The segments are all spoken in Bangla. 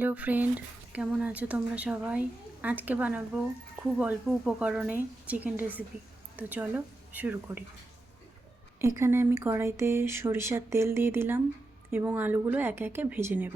হ্যালো ফ্রেন্ড, কেমন আছো তোমরা সবাই? আজকে বানাবো খুব অল্প উপকরণে চিকেন রেসিপি। তো চলো শুরু করি। এখানে আমি কড়াইতে সরিষার তেল দিয়ে দিলাম এবং আলুগুলো একে একে ভেজে নেব।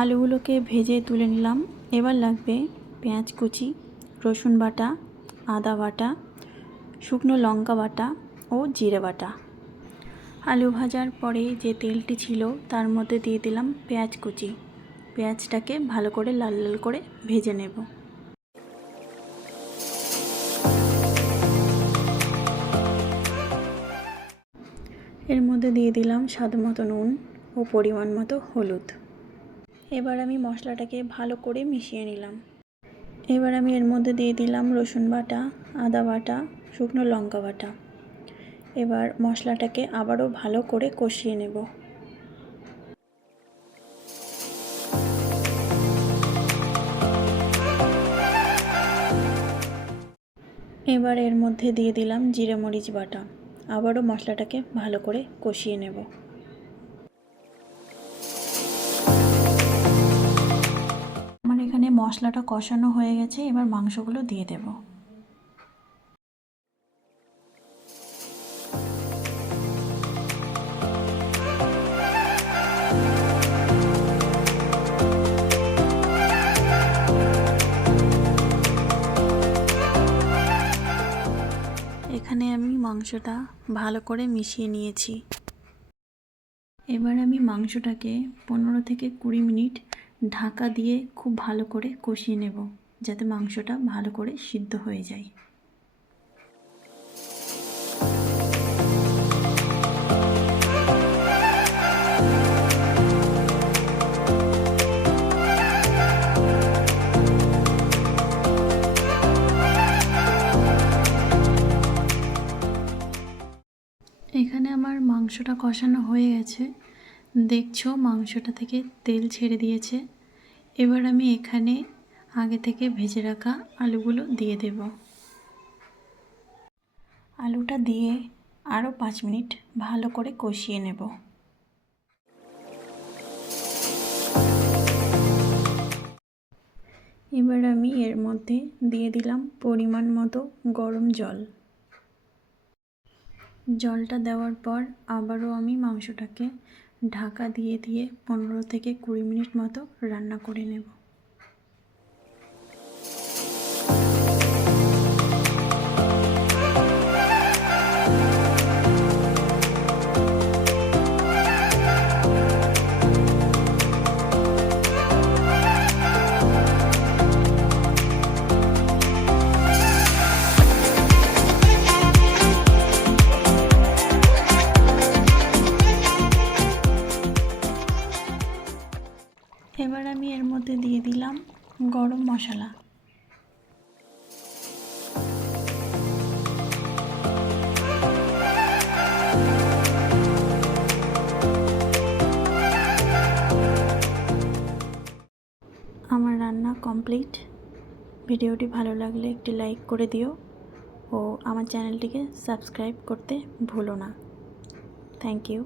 আলুগুলোকে ভেজে তুলে নিলাম। এবার লাগবে পেঁয়াজ কুচি, রসুন বাটা, আদা বাটা, শুকনো লঙ্কা বাটা ও জিরে বাটা। আলু ভাজার পরে যে তেলটি ছিল তার মধ্যে দিয়ে দিলাম পেঁয়াজ কুচি। পেঁয়াজটাকে ভালো করে লাল লাল করে ভেজে নেব। এর মধ্যে দিয়ে দিলাম স্বাদ মতো নুন ও পরিমাণ মতো হলুদ। এবার আমি মশলাটাকে ভালো করে মিশিয়ে নিলাম। এবার আমি এর মধ্যে দিয়ে দিলাম রসুন বাটা, আদা বাটা, শুকনো লঙ্কা বাটা। এবার মশলাটাকে আবারও ভালো করে কষিয়ে নেব। এবার এর মধ্যে দিয়ে দিলাম জিরে মরিচ বাটা। আবারও মশলাটাকে ভালো করে কষিয়ে নেব। এখানে মশলাটা কষানো হয়ে গেছে, এবার মাংসগুলো দিয়ে দেব। এখানে আমি মাংসটা ভালো করে মিশিয়ে নিয়েছি। এবার আমি মাংসটাকে পনেরো থেকে কুড়ি মিনিট ঢাকা দিয়ে খুব ভালো করে কষিয়ে নেব, যাতে মাংসটা ভালো করে সিদ্ধ হয়ে যায়। এখানে আমার মাংসটা কষানো হয়ে গেছে। দেখছ, মাংসটা থেকে তেল ছেড়ে দিয়েছে। এবার আমি এখানে আগে থেকে ভেজে রাখা আলুগুলো দিয়ে দেব। আলুটা দিয়ে আরও পাঁচ মিনিট ভালো করে কষিয়ে নেব। এবার আমি এর মধ্যে দিয়ে দিলাম পরিমাণ মতো গরম জল। জলটা দেওয়ার পর আবারও আমি মাংসটাকে ঢাকা দিয়ে দিয়ে পনেরো থেকে কুড়ি মিনিট মতো রান্না করে নেব। এবার আমি এর মধ্যে দিয়ে দিলাম গরম মশলা। আমার রান্না কমপ্লিট। ভিডিওটি ভালো লাগলে একটি লাইক করে দিও ও আমার চ্যানেলটিকে সাবস্ক্রাইব করতে ভুলো না। Thank you.